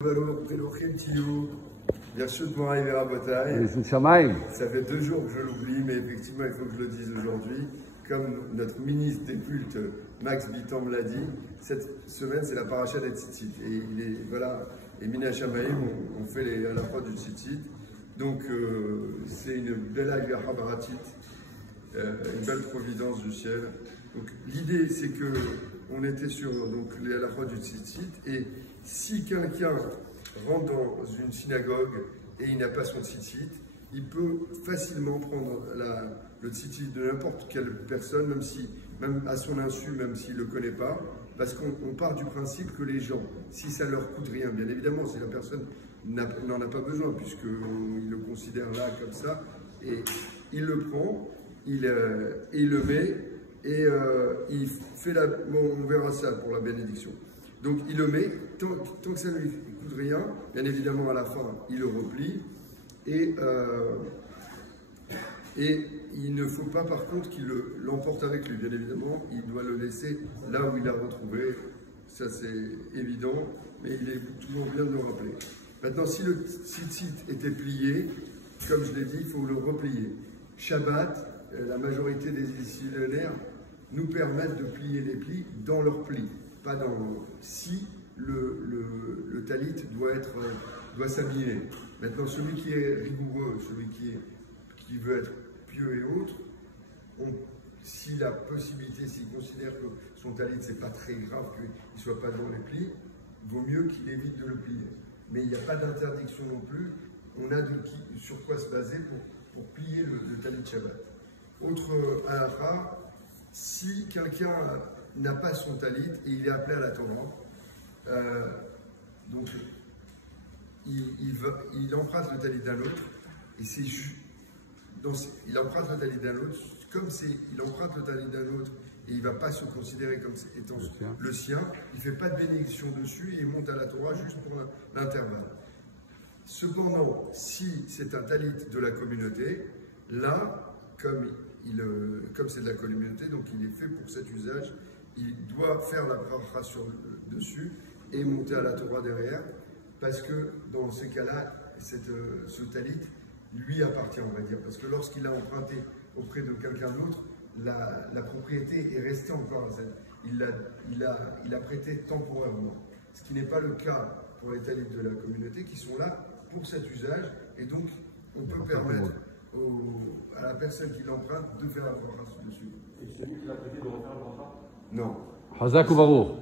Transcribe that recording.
Bien sûr de m'arriver à Bataille. Ça fait 2 jours que je l'oublie, mais effectivement, il faut que je le dise aujourd'hui. Comme notre ministre des cultes, Max Bitam, l'a dit, cette semaine, c'est la paracha des tzitzit. Et il est, voilà, et Mina Shamaïm, on fait à la fois du tzitzit. Donc, c'est une belle agra baratit, une belle providence du ciel. Donc, l'idée, c'est que on était sur à la fois du tzitzit, et si quelqu'un rentre dans une synagogue et il n'a pas son tzitzit, il peut facilement prendre le tzitzit de n'importe quelle personne, même à son insu, même s'il ne le connaît pas, parce qu'on part du principe que les gens, si ça leur coûte rien, bien évidemment, si la personne n'en a pas besoin, puisqu'il le considère là comme ça, et il le prend, il le met, et il fait bon, on verra ça pour la bénédiction. Donc il le met, tant que ça ne lui coûte rien, bien évidemment à la fin il le replie, et il ne faut pas par contre qu'il l'emporte avec lui, bien évidemment, il doit le laisser là où il l'a retrouvé, ça c'est évident, mais il est toujours bien de le rappeler. Maintenant, si le tzitzit était plié, comme je l'ai dit, il faut le replier. Shabbat, la majorité des missionnaires nous permettent de plier les plis dans leurs plis, pas dans si le talit doit s'habiller. Maintenant, celui qui est rigoureux, celui qui veut être pieux et autres, s'il a possibilité, s'il considère que son talit c'est pas très grave qu'il ne soit pas dans les plis, il vaut mieux qu'il évite de le plier. Mais il n'y a pas d'interdiction non plus. On a sur quoi se baser pour plier le talit Shabbat. Autre halakha, si quelqu'un n'a pas son talit et il est appelé à la Torah, donc il emprunte le talit d'un autre, et il emprunte le talit d'un autre, comme il emprunte le talit d'un autre et il ne va pas se considérer comme étant le sien, il ne fait pas de bénédiction dessus et il monte à la Torah juste pour l'intervalle. Cependant, si c'est un talit de la communauté, là, comme c'est de la communauté, donc il est fait pour cet usage, il doit faire la bracha dessus et monter à la Torah derrière, parce que dans ces cas-là, ce talit lui appartient, on va dire, parce que lorsqu'il a emprunté auprès de quelqu'un d'autre, la propriété est restée encore à celle. Il a prêté temporairement, ce qui n'est pas le cas pour les talits de la communauté qui sont là pour cet usage, et donc on peut permettre à la personne qui l'emprunte de faire la bracha dessus. Et celui qui l'a prêté de refaire le bracha? Non. Hazak ou Baruch.